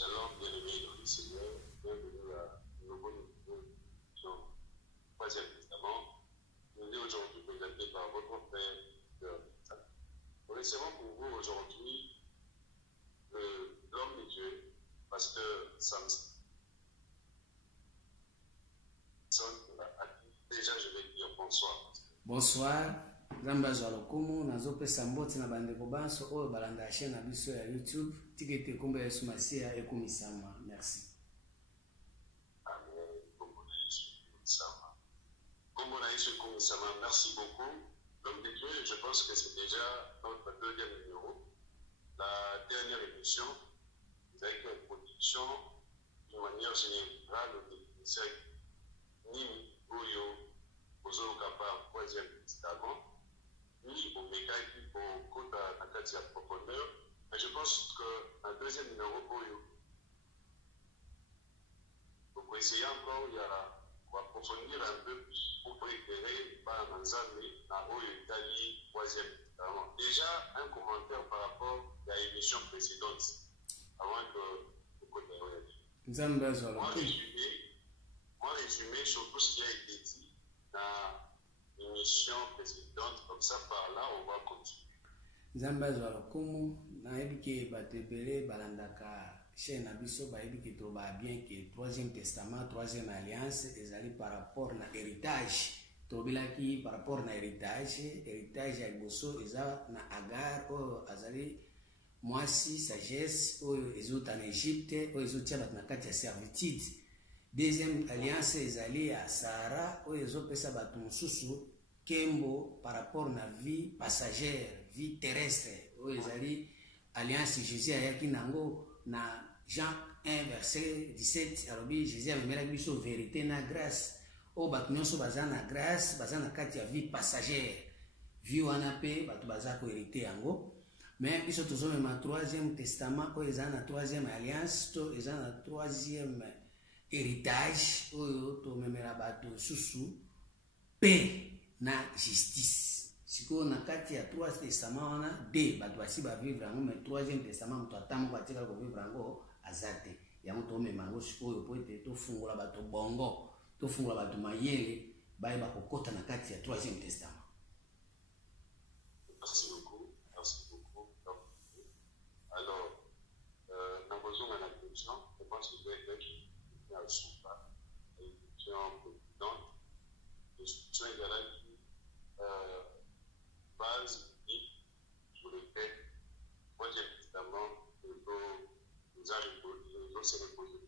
Shalom, bien-aimés dans le Seigneur, bienvenue à une nouvelle émission du Troisième Testament. Nous sommes aujourd'hui présentés par votre frère, Peter. Nous recevons pour vous aujourd'hui l'homme de Dieu, pasteur Samson. Déjà, je vais dire bonsoir. Bonsoir. Zamba Zalokumu, nazopesa mboti na bandeko banso oyo balanda chaîne na biso ya YouTube tikete komba Yesu Masia ekumisama. Merci. Amen. Merci beaucoup. L'homme de Dieu, je pense que c'est déjà notre deuxième numéro. La dernière émission, vous avez fait une production d'une manière générale de ministère ni Oyo, Ozo Kapa, troisième testament. Ni au mécanisme pour côté à la profondeur, mais je pense que un deuxième numéro pour vous. Donc, essayer encore, il y a pour approfondir un peu plus pour éclairer par Manzami, dans l'Italie, troisième testament. Déjà, un commentaire par rapport à l'émission précédente, avant que vous connaissiez. Moi, résumé sur tout ce qui a été dit dans émission précédente, comme ça par là on va continuer. Nzamba zwala kumu na ebike batebele balandaka chaîne na biso ba ebike to ba bien que troisième testament, troisième alliance ezali par rapport na héritage. To bilaki par rapport na héritage ya boso eza na Agar o azali mwasi sagesse oyo ezota en Égypte oyo ezotia bat na kati ya servitude. Deuxième alliance ezali à Sarah oyo ezopesa bato mosusu kembo par rapport na vie passagère, vie terrestre oyo ezali alliance Jésus ayaki nango na Jean 1 verset 17 alobi Jésus amemelaki biso vérité na grâce oyo bato nyonso baza na grâce baza na kati ya vie passagère vie wana mpe bato baza koherite yango. Mais biso tozomema troisième testament oyo eza na troisième alliance to eza na troisième héritage oyo tomemela bato susu pe na justice. Siko na kati ya trois testament wana de bato basi ba vivre yango, mais troisième testament moto atango batika ko vivre yango azate yango tomema yango sikoyo po ete tofungola bato bongo tofungola bato mayele bayeba kokota na kati ya troisième testament. Merci beaucoup, merci beaucoup. Alors, dans vos zones à la question, je pense que vous avez qui ne sont pas une question présidente. Je suis qui base sur le fait troisième testament nous allons se reposer.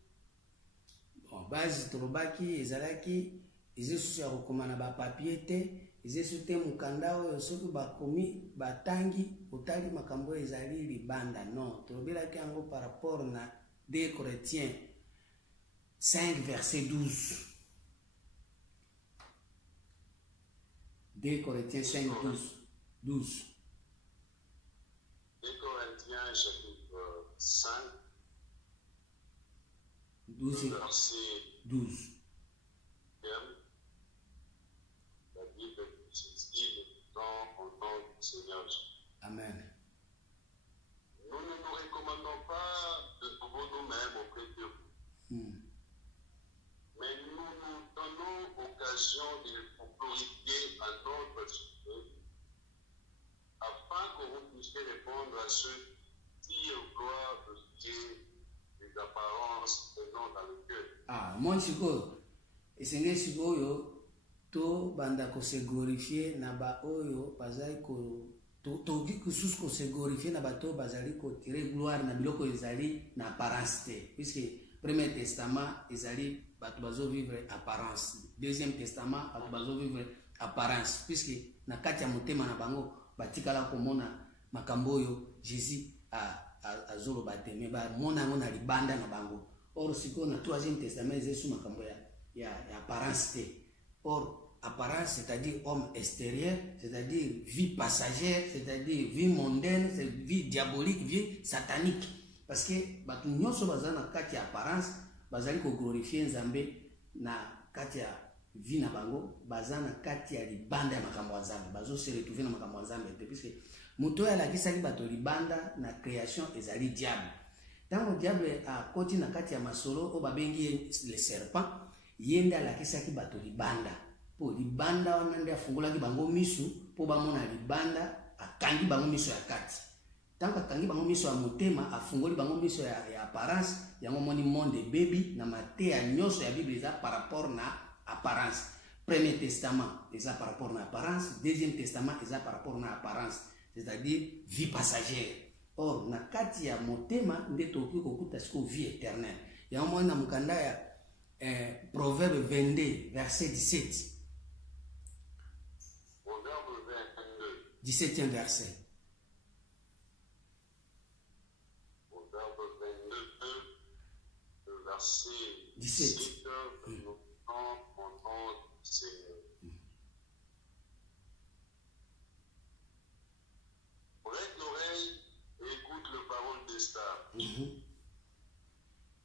Bon, base tolobaki ezalaki ezesusu ya kokoma na bapapier te ezesusu te mokanda oyo soki bakomi batangi otali makambo ezali libanda non tolobelaki yango par rapport na 2 Corinthiens 5 verset 12. 2 Corinthiens 5 12. 2 Corinthiens chapitre 5 12 verset 12. La Bible dit au nom du Seigneur Jésus. Amen. Nous ne nous recommandons pas de trouver nous-mêmes auprès de vous. Mais nous nous donnons occasion de vous glorifier à notre sujet, afin que vous puissiez répondre à ceux qui emploient le sujet des apparences et non dans le cœur. Ah, moi sikoyo esenge sikoyo to banda ko se glorifier na ba oyo bazali ko to di kusus ko se glorifier na bato bazali ko tirer gloire na biloko ezali na apparence te, puisque premier testament ezali bato bazo vivre apparence, deuxième testament bato bazo vivre apparence, puisque na kati ya motema na bango batikala komona makambo oyo Jésus azoloba te me bamona yango na libanda na bango. Or sikoyo na troisième testament ezesu makambo ya apparence te. Or apparence c'est-à-dire homme extérieur, c'est-à-dire vie passagère, c'est-à-dire vie mondaine, c'est vie diabolique, vie satanique. Parce que bato nyonso baza na kati ya apparence bazali ko glorifier Nzambe na kati ya vie na bango baza na kati ya libanda ya makambo ya Nzambe bazo se retrouver na makambo ya Nzambe te, puisque moto ya lakisaki bato libanda na création ezali diable. Tango diable a koti na kati ya masolo o babengi le serpent yende alakisaki bato libanda po libanda wana nde afungolaki bango misu po bamona libanda akangi bango miso ya kati. Tango akangi bango miso ya motema afungoli bango miso ya apparence yango moni monde baby na mateya nyonso ya Bible eza par rapport na apparence. Premier Testament eza par rapport na apparence, Deuxième Testament eza par rapport na apparence, c'est-à-dire vie passagère. Or na kati ya motema nde tokoki kokuta siko vie éternelle. Yango moni na mukanda ya Proverbe 22 verset 17. Proverbe 22. 17e verset. Proverbe 22, verset 17. Nous entendons Seigneur. Prête l'oreille et écoute le parole des stars.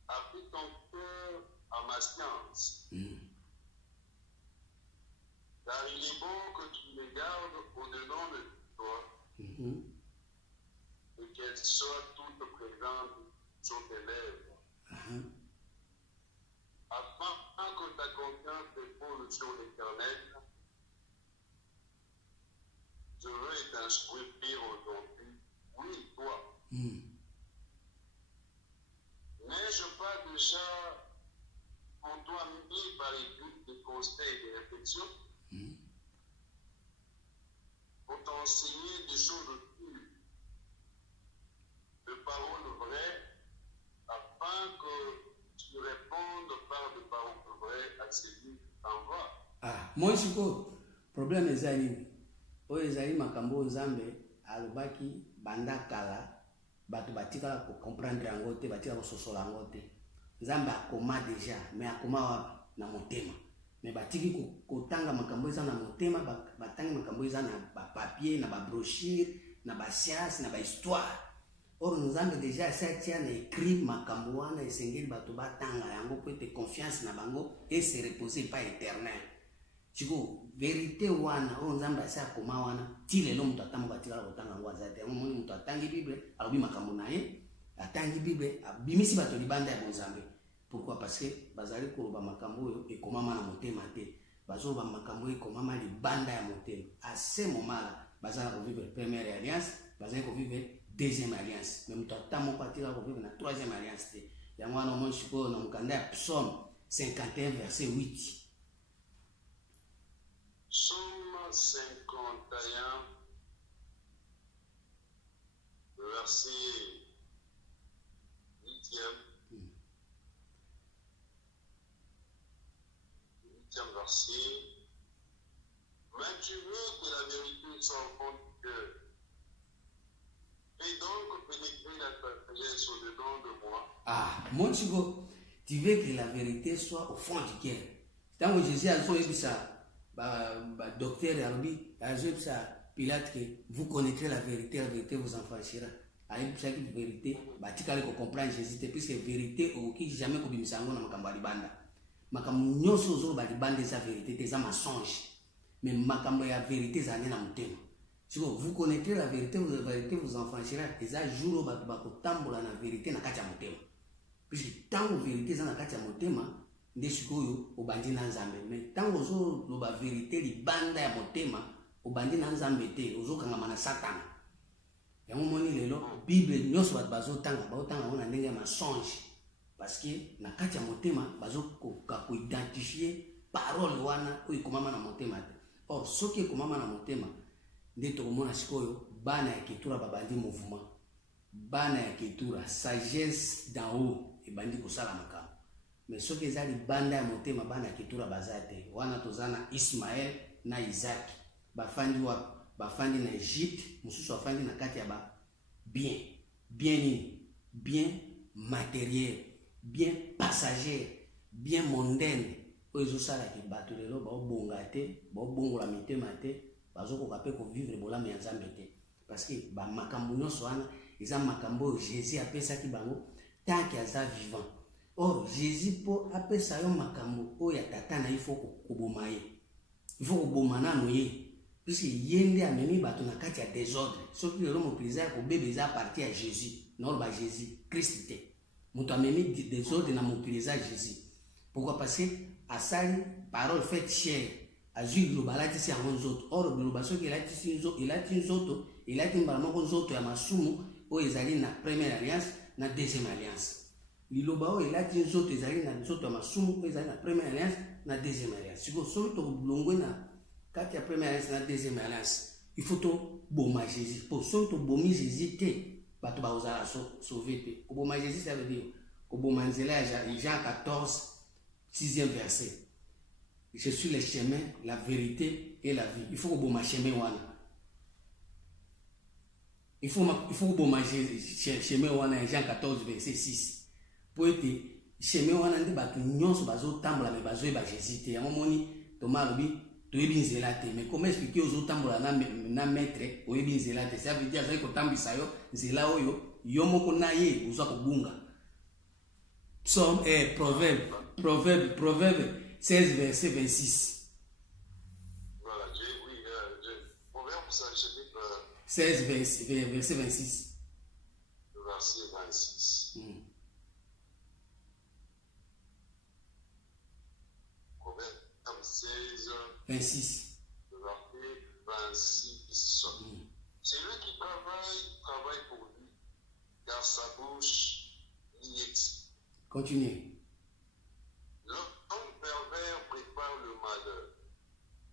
Appuie ton cœur à ma science. Car il est bon que tu les gardes au-dedans de toi et qu'elles soient toutes présentes sur tes lèvres. Afin que ta confiance repose sur l'Éternel, je veux t'instruire aujourd'hui. Oui, toi. N'ai-je pas déjà pour toi mis par écrit des conseils et des réflexions pour t'enseigner des choses pures, de paroles vraies, afin que tu répondes par des paroles vraies à celui qui t'envoie. Ah, moi je suis problème ezali. Oyo ezali makambo Nzambe alobaki banda kala bato batika ko comprendre yango te, batika ko sosola yango te. Nzambe akoma déjà, mais akoma na motema. Mais batiki ko tanga makambo eza na motema, batanga makambo eza na ba papier, na ba brochure, na ba science, na ba histoire. Or Nzambe déjà atia na écrit makambo wana esengeli bato batanga yango po ete confiance na bango et se reposer pas éternel. Chiko vérité wana o Nzambe asa koma wana ti lelo mutu atamu batika kotanga ngo azate yango moni mutu atangi Bible alobi makambo na ye atangi Bible abimisi bato libanda ya Nzambe. Pourquoi? Parce que bazali koloba makambo oyo ekomama na motema te, bazoloba makambo oyo ekomama libanda ya motema. À ce moment-là bazala kovivre première alliance, bazali kovivre deuxième alliance, mais mutu atamu batika kovivre na troisième alliance te. Yango wana moni sikoyo na mukanda ya Psaume 51 verset 8. Psaume 51, verset 8e. 8e verset. Mais tu veux que la vérité soit au fond du cœur. Et donc pénétrer la sagesse au-dedans de moi. Ah, mon chico, tu veux que la vérité soit au fond du cœur. Tant que Jésus a dit ça, docteur Arbi a dit ça, Pilate, que vous connaîtrez la vérité vous enfranchira. Avec chaque vérité, tu peux comprendre Jésus, puisque la vérité, qui jamais qu'on bimisa ngo na makambo libanda. Makambo nyonso zo ba libanda sa vérité, c'est un mensonge. Mais makambo ya vérité za na mutema. Vous connaîtrez la vérité vous enfranchira. Et ça jour ba ko tambola na vérité na kati ya mutema. Puisque tant que vérité za na kati ya mutema, nde sikoyo obandi na Nzambe. Mais tant ozo loba vérité libanda ya motema obandi na Nzambe te, ozo kangama na Satan. Yango moni lelo Bible nyonso bato bazotanga ona ndenge ya mensonge. Parce que na kati ya motema bazo ko identifier parole wana oyo komama na motema te. Or soki komama na motema nde tokomona sikoyo bana ya kitura babandi mouvement. Bana ya kitura sagesse d'en haut ebandi kosala makambo. Mais soki ezali banda ya motema bana ya kitura bazate wana tozana Ismaël na Isaac bafandi wa bafandi na Egypte mususu afandi na kati ya ba bien matériel, bien passager, bien mondaine oyo sala ki bato lelo ba obonga te ba obongola mitema te bazokoka pe ko vivre bolame ya Nzambe te. Parce que ba makambo nyonso wana eza makambo Jésus apesaki bango tant qu'il est vivant. Or Jésus po apesa yo makambo oyo tata na il faut koboma ye, il faut koboma nano ye, puisque yende amemi bato na kati ya désordre. Soki lelo mo prisa ko bébé za parti à Jésus non ba Jésus Christ te. moto amemi des ordres na mokili eza Jésus. Pourquoi? Parce que asali parole faite chair azwi liloba alatisi yango nzoto. Or liloba soki elati nzoto elati mbala moko nzoto ya masumu oyo ezali na première alliance na deuxième alliance. Liloba oyo elati nzoto ezali na nzoto ya masumu oyo ezali na première alliance na deuxième alliance. Siko soki tolongwe na kati ya première alliance na deuxième alliance, il faut toboma Jésus. Po soki tobomi Jésus te bato bakozala sauvé te. Koboma Jésus ça veut dire koboma nzela ya Jean 14 6e verset. Je suis le chemin, la vérité et la vie. Il faut koboma chemin wana. Il faut koboma chemin wana Jean 14 verset 6. Pour être chemin wana nde bato nyonso bazotambola me bazoyeba Jésus te. Yango moni Thomas alobi toyebi nzela te. Mais comment expliquer ozotambola na maître oyebi nzela te? Ça veut dire azali kotambisa yo nzela oyo yo moko na ye ozwa kobunga. Psaume Proverbe 16 verset 26. Voilà, Proverbe, ça, chapitre 16 verset 26. Verset 26. Proverbe 16 26. Verset 26. Celui qui travaille pour lui, car sa bouche n'y est. Continuez. L'homme pervers prépare le malheur.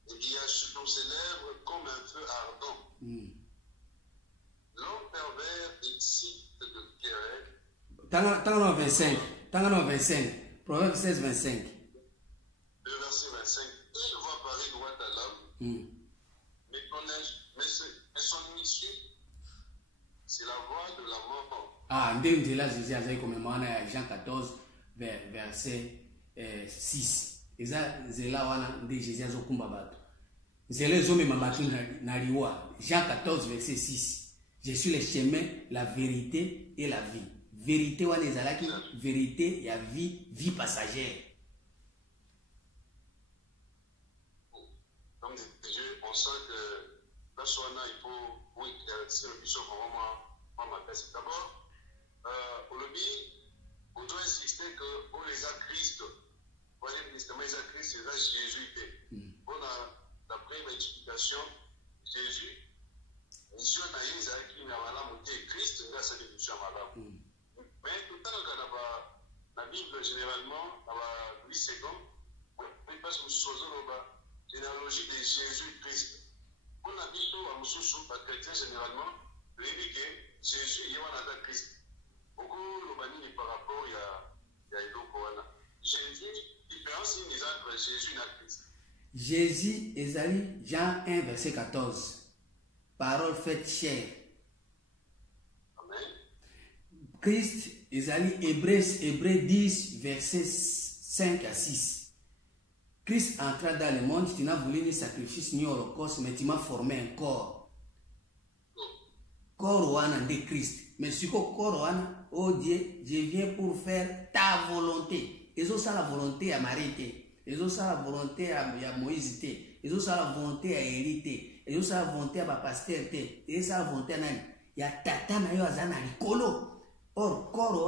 Il y a sur ses lèvres comme un feu ardent. L'homme pervers excite de querelle. Tangana 25. Proverbe 16, 25. Le verset 25. Il va parler droit à l'homme. Mais son issue, c'est la voie de la mort. Ah, ndenge là Jésus azali komemana Jean 14 verset 6. Eza zela wana nde Jésus azokumba bato. Zela ezomema bato na liwa. Jean 14 verset 6. Je suis le chemin, la vérité et la vie. Vérité wana ezalaki vérité ya vie passagère. Comme Dieu, on sent que là soit il faut éclaircir le bishop vraiment ma tête. D'abord, au lobby, on doit insister que pour les Christ, pour les testaments les Christ, c'est Jésus était. Pour d'après l'explication, Jésus, mission na yeza qui n'a pas monté Christ, n'a sa mission à mais tout le temps dans la Bible généralement, dans Louis II, on passe au généalogie de Jésus-Christ. Pour la Bible, à Moussoussou, les chrétiens généralement, le dit que Jésus est un Christ. Beaucoup le banni par rapport à Elokoana. Jésus, différence entre Jésus et Christ. Jésus ezali Jean 1 verset 14. Parole faite chair. Amen. Christ ezali Hébreux 10 verset 5 à 6. Christ entra dans le monde, tu n'as voulu ni sacrifice ni holocauste, mais tu m'as formé un corps. Corps wana de Christ. Mais si corps wana, oh Dieu, je viens pour faire ta volonté. Et ça la volonté à Marie. Et ça la volonté à Moïse. Et ça la volonté à Élie. Et ça la volonté à pasteur. Et ça la volonté à Nani. Il y a tata na yo azana likolo. Or corps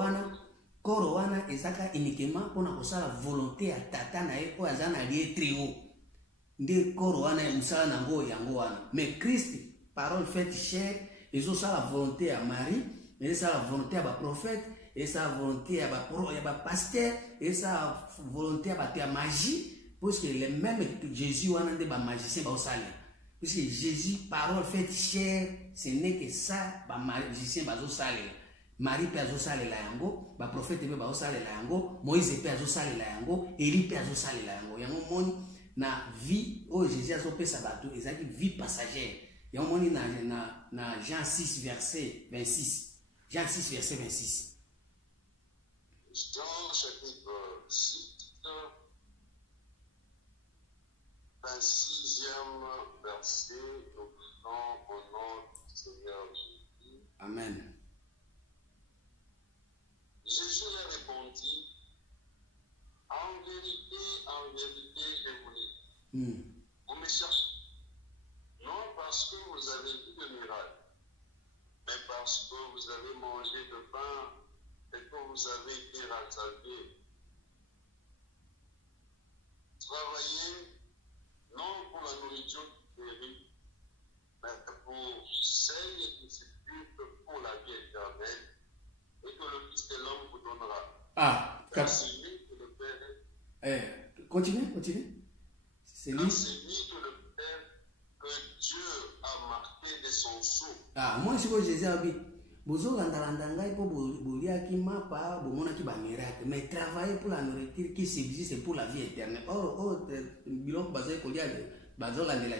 wana ezaka uniquement pour la volonté à tata na yo azana lié trio. Nde corps wana musala nango yango wana. Mais Christ, parole faite chair, et ça la volonté à Marie, et ça la volonté à prophète, et ça la volonté à pasteur, et ça la volonté à magie, parce que les mêmes Jésus wana nde ba magicien ba osale. Parce que Jésus, parole faite chair, ce n'est que ça, ba magicien ba osale. Marie pe azosale la yango, ba prophète pe ba osale la yango, Moïse pe azosale la yango, Élie pe azosale la yango. Yango moni na vie oh Jésus azopesa bato ezaki vie passagère. Yango moni na Jean 6 verset 26. Jean 6 verset 26. Jean chapitre 6 26e verset, nous prions au nom du Seigneur Jésus. Amen. Jésus leur répondit, en vérité, je vous dis, vous me cherchez, non parce que vous avez vu de miracles, mais parce que vous avez mangé de pain et que vous avez été à Xavier, travailler non pour la nourriture qui périt, mais pour celle qui se pure pour la vie éternelle, et que le Fils de l'homme vous donnera. Car c'est lui que le Père. Continue. C'est lui que le Père, que Dieu a marqué de son sceau. Moi, ce que Jésus a dit, vous avez pour mais travailler pour la nourriture qui subsiste pour la vie éternelle. Bilon basé pour dire,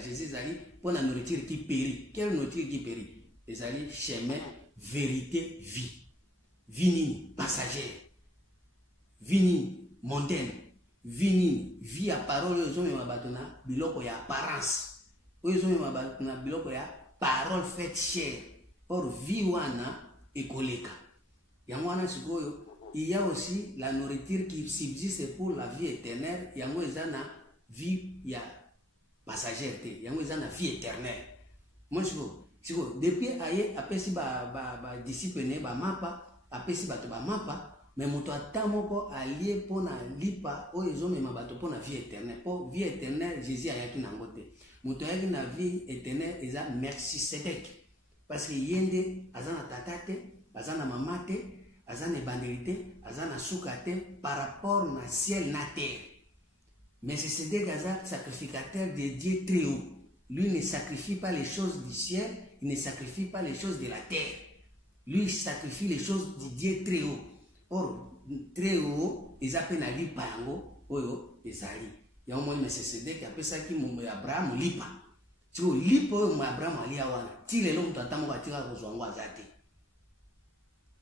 Jésus a dit, pour la nourriture qui périt. Quelle nourriture qui périt? Il a dit chemin, vérité, vie. Vie passagère. Vie mondaine. Vie à parole, ils ont un biloko ya apparence. Ils ont un biloko ya parole faite chair. Or, vie wana ekoleka. Yangwana sikoyo, il y a aussi la nourriture qui subsiste pour la vie éternelle. Yango ezana vie ya passagère. Yango ezana vie éternelle. Moi siko, depuis aye apesi ba disciple ne ba mapa, apesi bato ba mapa. Mais moto atamoko allié pour na lipa o ezome mabato pour na vie éternelle. Pour vie éternelle, Jésus ayaki nangote. Moto ayaki na vie éternelle eza merci Sédek. Parce que yende azana tatate, azana mamate, azana bandelité, azana soukate par rapport na ciel na terre. Mais c'est Sédek aza sacrificateur de Dieu très haut. Lui ne sacrifie pas les choses du ciel, il ne sacrifie pas les choses de la terre. Lui il sacrifie les choses du Dieu très haut. Or, très haut, ils appellent à lipa yango, oyo, ezali. Yango moi, mais c'est Sédek, après ça, qui m'a Abraham lipa. Tu vois, lipa, m'a Abraham ali awana. Tire l'homme, t'attends, on va tirer à Rosango azate.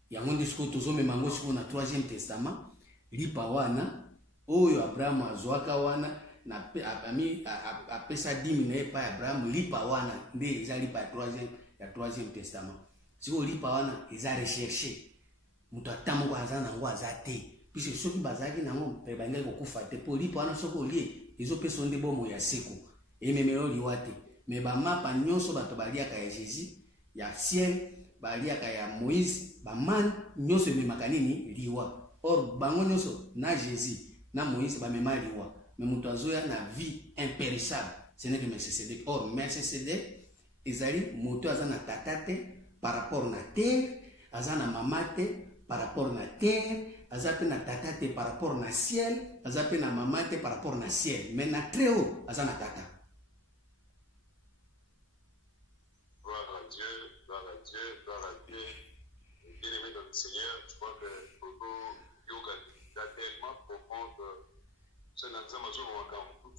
Yango ndisko tozo me mango siko na 3e testament, lipa wana, oyo Abraham azwaka wana, na ami apesa 10 000 pa Abraham lipa wana, nde ezali pa 3e testament. Siko lipa wana, ils a recherché. Mutu atamoko azana ngo azate puisque soki bazaki nango pe bangai kokufa te po lipo wana soko olie ezopesa nde bomo ya seko ememelo liwate me bamapa nyonso bato baliaka ya Jésus ya ciel baliaka ya Moïse baman nyonso ememaka nini liwa. Or bango nyonso na Jésus na Moïse bamema liwa me mutu azoya na vie impérissable ce n'est que Melchisedec. Or Melchisedec ezali mutu azana tatate par rapport na terre azana mamate par rapport na terre, azape na tatate par rapport na ciel, azape na mamate par rapport na ciel, mais na très haut, azana tata. Gloire à Dieu, gloire à Dieu, gloire à Dieu. Bien-aimé dans le Seigneur, je crois que Bobo Yoga est tellement profonde. C'est dans un mazou ou encore tout.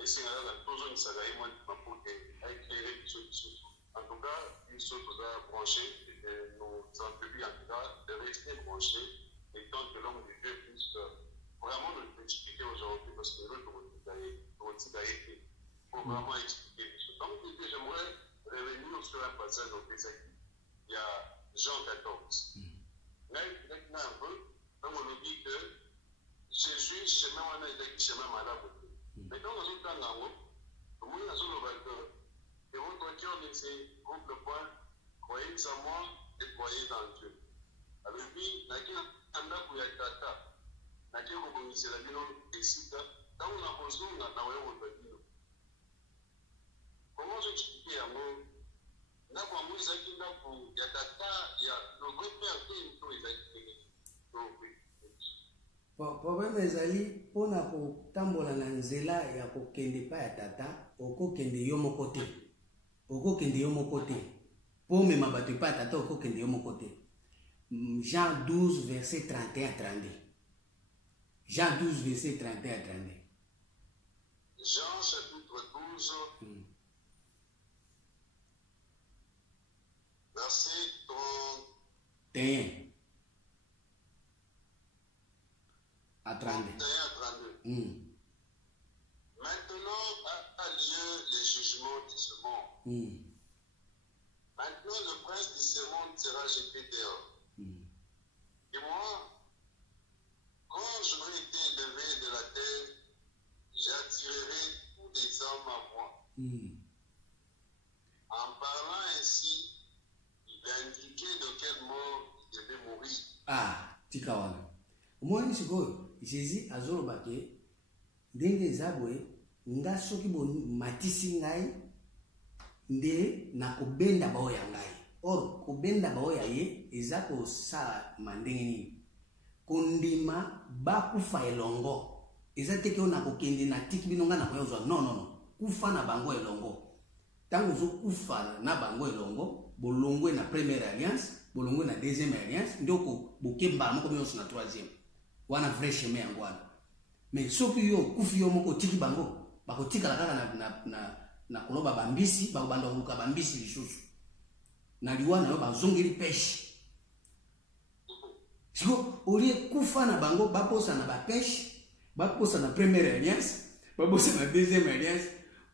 Et c'est là la chose où ça va y moins pour éclairer ceux qui sont. En tout cas, ils sont tous branchés. Nous entrevues en tout cas de rester branchés et tant que l'homme de Dieu puisse vraiment nous expliquer aujourd'hui parce que nous pour vraiment expliquer. Donc j'aimerais revenir sur un passage au Pésaï. Il y a Jean 14. Maintenant un peu, on nous dit que Jésus chemin on a été chemin malade. Maintenant dans un temps nous nous avons et votre cœur c'est le point. Croyez en moi et croyez dans Dieu. Alors lui, naki anda kuyatata, naki kukumisela bino esika, tangu na kozonga na wewe wotadino. Comment j'explique yango? Na kwa mwisa kinda ku yatata ya le grand-père qui est tout ezali. Problème ezali pona kotambola na nzela ya kokende pa ya tata, okokende yo moko te. Okokende yo moko te. Pour me m'abattre pas tata au côté de mon côté. Jean 12 verset 31 à 32. Jean 12 verset 31 à 32. Jean chapitre 12 verset 31 à 32. Maintenant a lieu le jugement de ce monde. Maintenant, le prince de ce monde sera jeté dehors. Et moi, quand j'aurai été élevé de la terre, j'attirerai tous les hommes à moi. En parlant ainsi, il a indiqué de quelle mort il devait mourir. Tikawana. omoni sikoyo Jésus azoloba ke ndenge eza boye nga soki bomatisi ngai nde nakobenda baoyo ya ngai. Or kobenda baoyo ya ye eza kosala mandenge nini? Kondima bakufa elongo. Eza teke ona kokende na tiki bino nga na koyozwa. Non. Kufa na bango elongo. Tango zo kufa na bango elongo, bolongwe na première alliance, bolongwe na deuxième alliance, ndoko bokemba moko bino na troisième. Wana vrai chemin yango wana. Mais soki yo kufi yo moko tiki bango, bakotika la kaka na koloba bambisi, bakobanda koluka bambisi lisusu. Na liwana yo bazongeli pêche. Siko olie kufa na bango baposa na ba pêche, baposa na première alliance, baposa na deuxième alliance,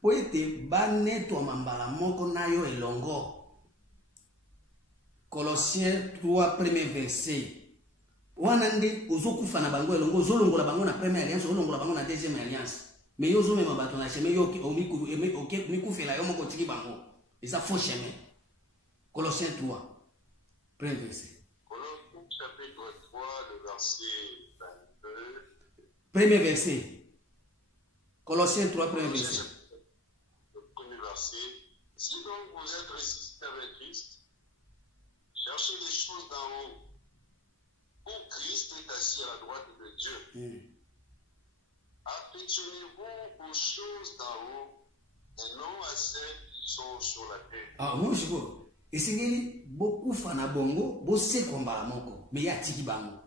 po ete banetwa mambala moko na yo elongo. Colossiens 3 premier verset. Wana ndi ozokufa na bango elongo, ozolongola bango na première alliance, ozolongola bango na deuxième alliance. Mais yo zo mema bato na chemin yo mikufela yo moko tiki bango. Eza faux chemin. Colossiens 3, premier verset. Colossiens chapitre 3, le verset 22. Premier verset. Colossiens 3, premier verset. Le premier verset. Si donc vous êtes ressuscités avec Christ, cherchez les choses d'en haut, où Christ est assis à la droite de Dieu. Affectionnez-vous aux choses d'en haut et non à celles qui sont sur la terre. Ah, moi je vois. Esengeli bokufa na bongo bosekwa mbala moko me ya tiki bango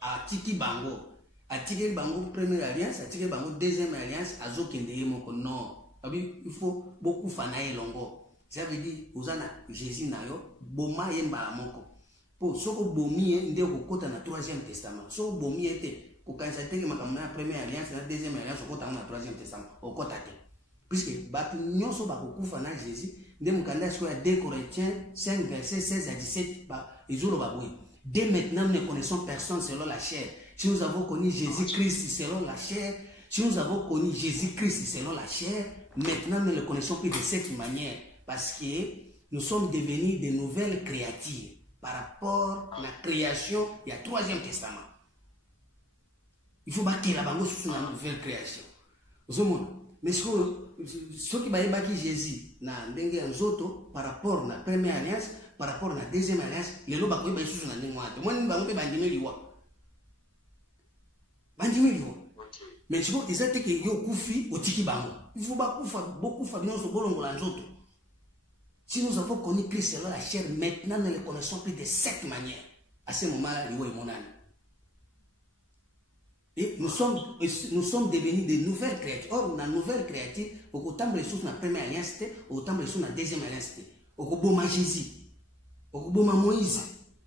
atiki bango première alliance atiki bango deuxième alliance azokende ye moko non abi il faut bokufa na elongo. Ça veut dire ozana Jésus na yo boma ye mbala moko po soko bomi ye nde kokota na troisième testament soko bomi ete kokanisa teke makambo na première alliance na deuxième alliance okota na troisième testament okota te puisque batu nyonso bakokufa na Jésus. Dès 2 Corinthiens 5 verset 16 à 17 dès maintenant nous ne connaissons personne selon la chair. Si nous avons connu Jésus-Christ selon la chair, maintenant nous ne le connaissons plus de cette manière parce que nous sommes devenus de nouvelles créatures par rapport à la création du troisième testament. Il faut battre la banque sur la nouvelle création. Mais ce qui va être Jésus na ndenge nzoto par rapport na première alliance, par rapport na deuxième alliance, les lois bakoy ba isusu na ndenge wato. Moi ni bango pe bandimeli wa. Mais siko ezate ke yo kufi otiki bango. Il faut ba kufa beaucoup fa bien so bolongola nzoto. Si nous avons connu Christ selon la chair, maintenant nous le connaissons plus de cette manière. À ce moment-là, il y a monane. Et nous sommes devenus de nouvelles créatures. Or, dans nouvelles créatures, au temps de ressources dans la première alliance, au temps de ressources dans la deuxième alliance, au Boma Jésus, au Boma Moïse,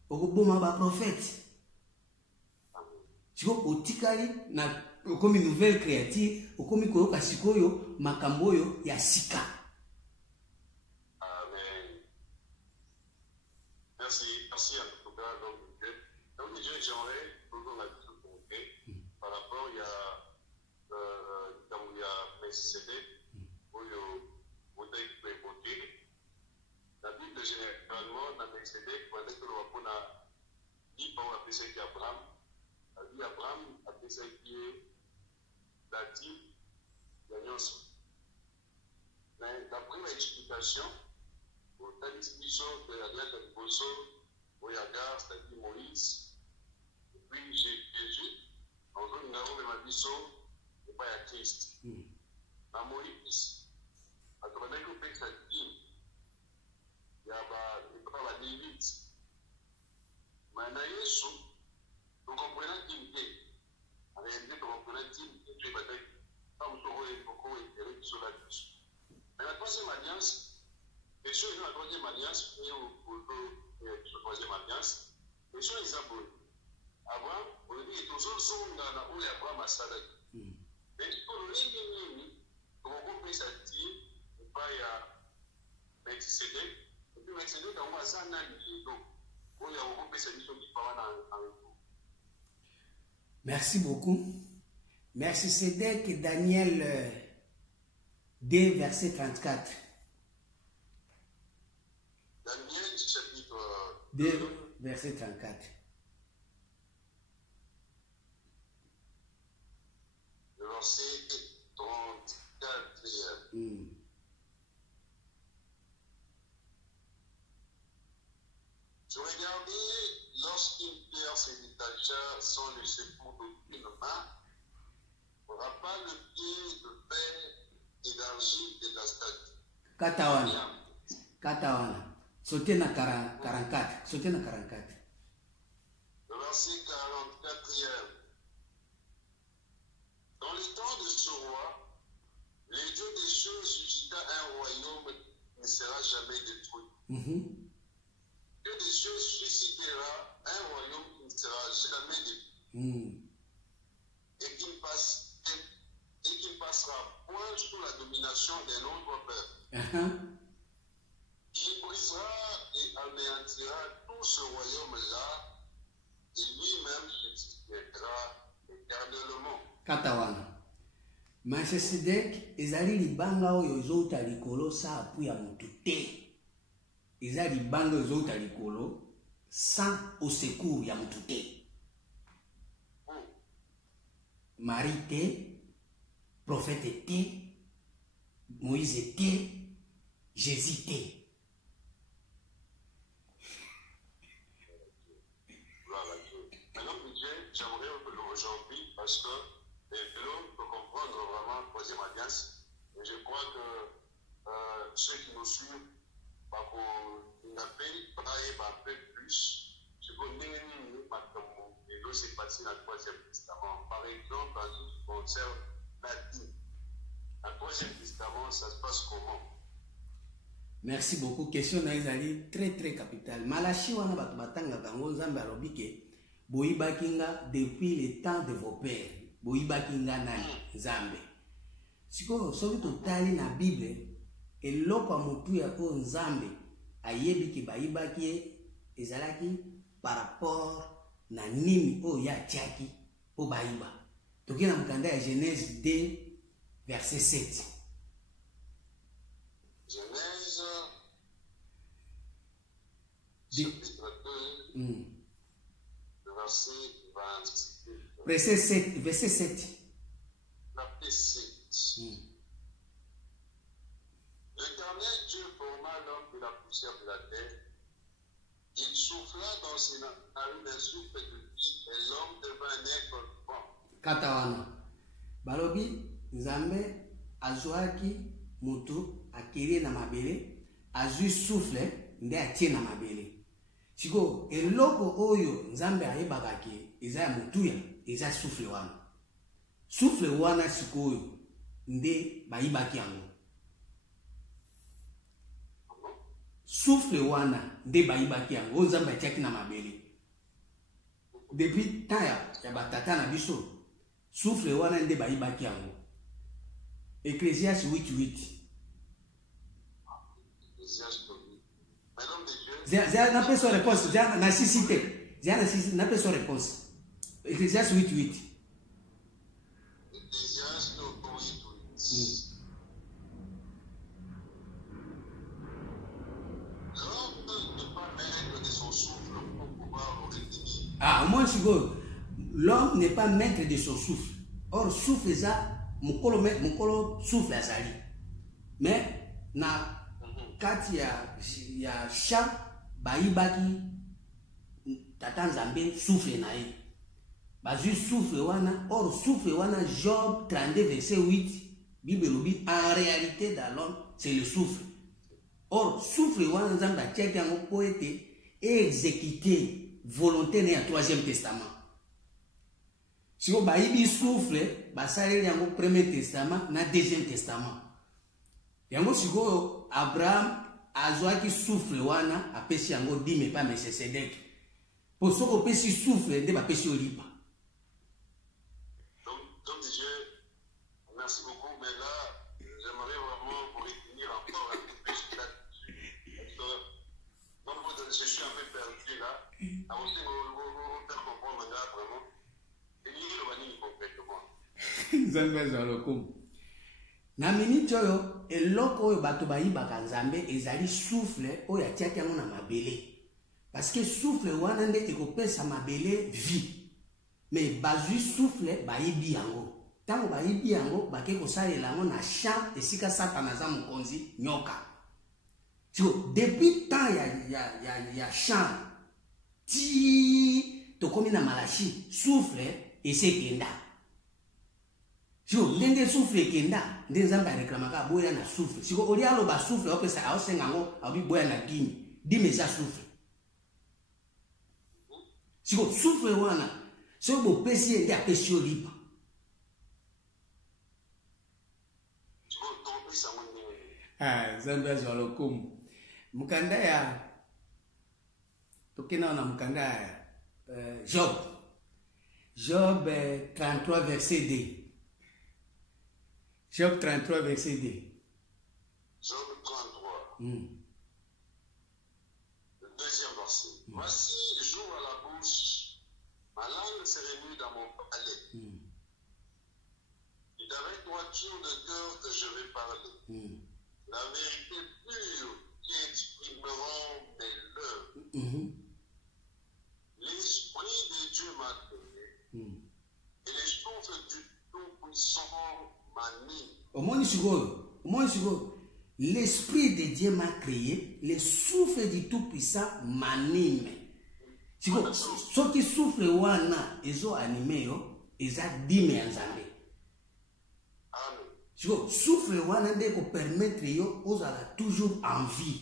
au Boma prophète. Au Tikari, comme une nouvelle créature, au comme Koyoka Sikoyo, Makamboyo, Yasika. Amen. Merci à tout cas. Donc, j'aimerais par rapport à Melchisédek, où vous avez évoqué, la Bible généralement, dans Melchisédek, pendant que l'on a dit par rapport à Abraham, a dit Abraham a fait ce qui est l'actif de l'alliance. Mais d'après l'explication, au temps d'explication de l'alliance de Bosso, au Yagar, c'est-à-dire Moïse, et puis Jésus, en gros, nous avons même dit ça, et pas à Christ. À Moïse, à travers le fait que ça dit, il y a pas la limite. Maintenant, Yesu, nous comprenons qu'il est. En réalité, nous comprenons qu'il est. Tu es bataille. Comme nous avons beaucoup intérêt sur la douce. Mais la troisième alliance, les choses dans la troisième alliance, et la troisième alliance, les choses, exemple, Abraham, on dit que tous les gens dans où Abraham a salé. Mais pour le nini, on peut ça dire, il va y a Melchisédek, et puis Melchisédek a moins ça n'a ni donc, où il y a un peu ça dit qui parle en Merci beaucoup. Melchisédek, Daniel 2, verset 34. Daniel, chapitre 2, verset 34. verset 34. Je regardais lorsqu'une pierre se détacha sans le secours d'aucune main, frappa le pied de fer et d'argile et de la statue. Katawana. Sauter na 44. Sauter na 44. Le verset 44e. Dans les temps de ce roi, le Dieu des cieux suscita un royaume qui ne sera jamais détruit. Dieu des cieux suscitera un royaume qui ne sera jamais détruit. Et qui ne passera point sous la domination d'un autre peuple. Il brisera et anéantira tout ce royaume-là, et lui-même subsistera éternellement. Katawana. Melchisedek ezali libanga oyo ezouta likolo sa apu ya motu te. Eza libanga oyo ezouta likolo sans au secours ya motu te. Marie te, prophète te, Moïse te, Jésus te. J'aimerais aujourd'hui, parce que l'homme peut comprendre vraiment la troisième alliance, et je crois que ceux qui nous suivent, on appelle un peu plus, ce qu'on est maintenant, et là c'est passé dans le troisième testament. Par exemple, en ce qui concerne la dîme, dans le troisième testament, ça se passe comment? Merci beaucoup. Question naizali très très capitale. Malachi wana batu batanga kango nzambe alobi ke boyibakinga depuis le temps de vos pères. Boyibakinga nani nzambe. Siko soki totali na Bible eloko mutu ya ko nzambe ayebi ki bayibaki ye ezalaki par rapport na nini o ya tiaki po bayiba. Toki na mukanda ya Genèse 2 verset 7. Genèse chapitre 2 verset 26. Verset 7. Verset 7. Verset 7. L'Éternel Dieu forma l'homme de la poussière de la terre. Il souffla dans ses narines un souffle de vie et l'homme devint un être vivant. Katawana. Balobi nzambe azwaki mutu akiri na mabele azui souffle nde atie na mabele. Siko eloko oyo nzambe ayebakaki eza ya mutuya eza souffle wana. Souffle wana sikoyo nde bayibaki yango. Souffle wana nde bayibaki yango nzambe atiaki na mabele. Depuis taya ya batata na biso souffle wana nde bayibaki yango. Ecclésiaste 8:8. Zia n'a pas son réponse. Zia n'a si cité. Zia n'a pas son réponse. Ecclésiaste 8:8. Ecclésiaste 8:8. L'homme ne peut pas mettre de son souffle pour pouvoir le retenir. Ah, moi je dis l'homme n'est pas maître de son souffle. Or souffle ça, mon colo souffle à sali. Mais na kati ya chat bayibaki tata nzambe souffle na ye. Bazu souffle wana, or souffle wana Job 32 verset 8, Bible lobi en réalité dans l'homme c'est le souffle. Or souffle wana nzambe atiaki yango po ete exécuter volonté na ya troisième testament. Si on bayibi souffle, basaleli yango premier testament na deuxième testament. Yango siko Abraham azwaki souffle wana apesi yango dime pa Melchisedek. Po soko pesi souffle nde bapesi olipa. Donc Dieu, merci beaucoup, mais là, j'aimerais vraiment vous retenir encore un peu plus là-dessus. Parce que je suis un peu perdu là. Alors aussi, vous faire comprendre là vraiment. Et lui, le vanille complètement. Nzambe azalokumu. Na minute oyo eloko oyo bato bayibaka nzambe ezali souffle oyo atiaki yango na mabele. Parce que souffle wana nde ekopesa mabele vie. Mais bazui souffle bayibi yango. tango bayibi yango bake kosalela yango na champ esika satana aza mokonzi nyoka. Siko depuis temps ya champ ti tokomi na Malachi souffle esekenda. Siko ndenge souffle ekenda nde Nzambe areklamaka boya na souffle. Siko olia aloba souffle opesa aosenga ngo abi boya na dimi eza souffle. Siko souffle wana so bo pesi nde apesi yo lipa. Nzambe azwa lokumu. Mukanda ya tokena na mukanda ya Job 33 verset 2. Job 33 verset 2. Job 33. Le deuxième verset. Voici, j'ouvre à la bouche, ma langue se remue dans mon palais. C'est avec droiture de cœur que je vais parler. La vérité pure qui exprimeront mes lèvres. L'Esprit de Dieu m'a créé. Et les souffles du Tout-Puissant m'animent. Au moins, l'Esprit de Dieu m'a créé, les souffles du Tout-Puissant m'animent. Ce qui souffle wana ezo animé yo, eza dime ya Nzambe. Amen. Souffle wana nde ko permettre yo ozala toujours en vie.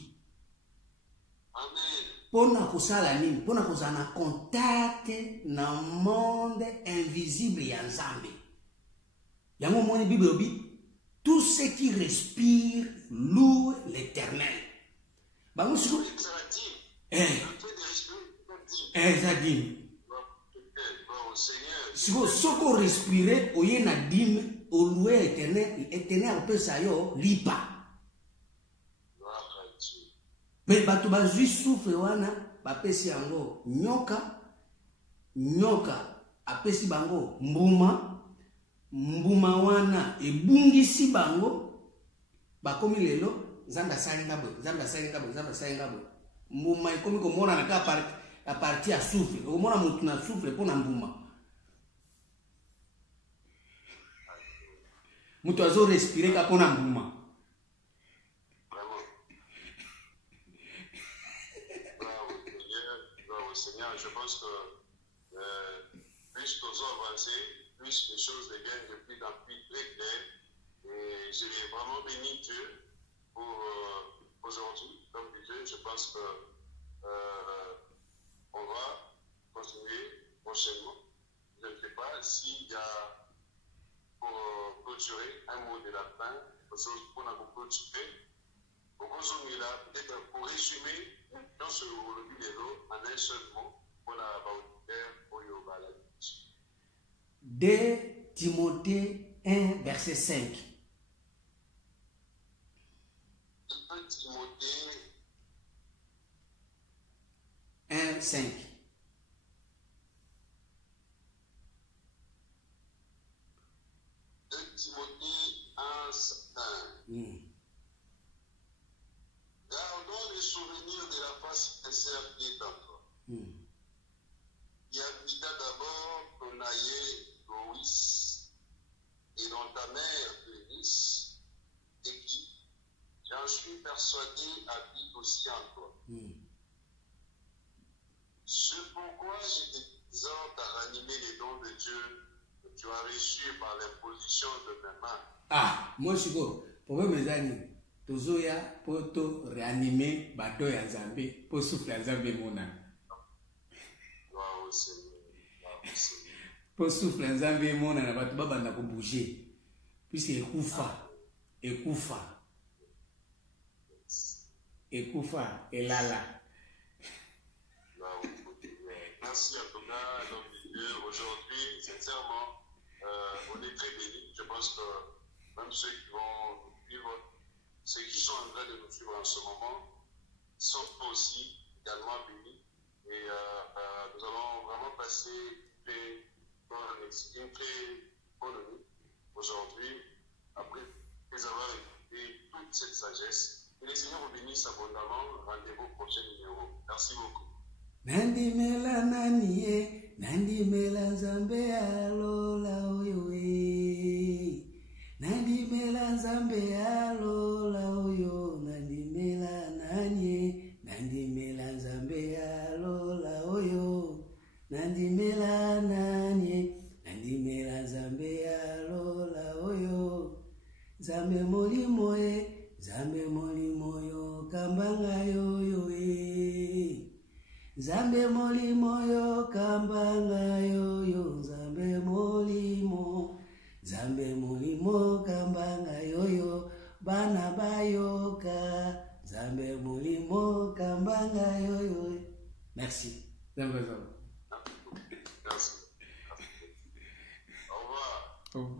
Amen. Pona kosala nini? Pona kozala na contact na monde invisible ya Nzambe. Yango moni Bible obi tout ce qui respire loue l'Éternel. Bango siko Zadim. Siko soko respirer oye na dime o louer Éternel opesa yo lipa. Mais bato bazwi souffle wana bapesi yango nyoka apesi bango mbuma wana ebungisi bango bakomi lelo Nzambe asalinga bo mbuma ekomi komona na ka a partir ya souffle komona mutu na souffle pona mbuma mutu azo respirer ka pona mbuma. Seigneur, je pense que plus nous avancer, plus les choses deviennent de plus en plus très claires. Et je vais vraiment bénir Dieu pour aujourd'hui. Comme disais, je pense que on va continuer prochainement. Je ne sais pas s'il y a pour clôturer un mot de la fin, quelque chose qu'on a beaucoup clôturé. Peut-être pour résumer, dans ce vidéo, en un seul mot, pour la pour Yoba. 2 Timothée 1, verset 5. 2 Timothée 1, 5. 2 Timothée 1, 5. Gardons le souvenir de la face sincère qui est en toi. Qui habita d'abord ton aïe Loïs et dont ta mère Eunice, et qui, j'en suis persuadé, habite aussi en toi. C'est pourquoi je t'exhorte à ranimer les dons de Dieu que tu as reçus par l'imposition de mes mains. Moi je suis pour mes amis. Tozoya poto réanimer bato ya Nzambe po souffle ya Nzambe mona. Po souffle ya Nzambe mona na bato babanda ko bouger. Puisque ekufa elala. Merci en tout cas l'homme de Dieu. Aujourd'hui, sincèrement, on est très bénis. Je pense que même ceux qui vont vivre, ceux qui sont en train de nous suivre en ce moment sont aussi également bénis. Et nous allons vraiment passer une très bonne nuit aujourd'hui, après avoir écouté toute cette sagesse. Que les Seigneurs vous bénissent abondamment. Rendez-vous au prochain numéro. Merci beaucoup. Nandimela naniye, nandimela Nzambe alola oyoe. yoyo Nzambe molimo yo kambanga yoyo Nzambe molimo kambanga yoyo bana bayoka Nzambe molimo kambanga yoyo. Merci. Merci. Au revoir.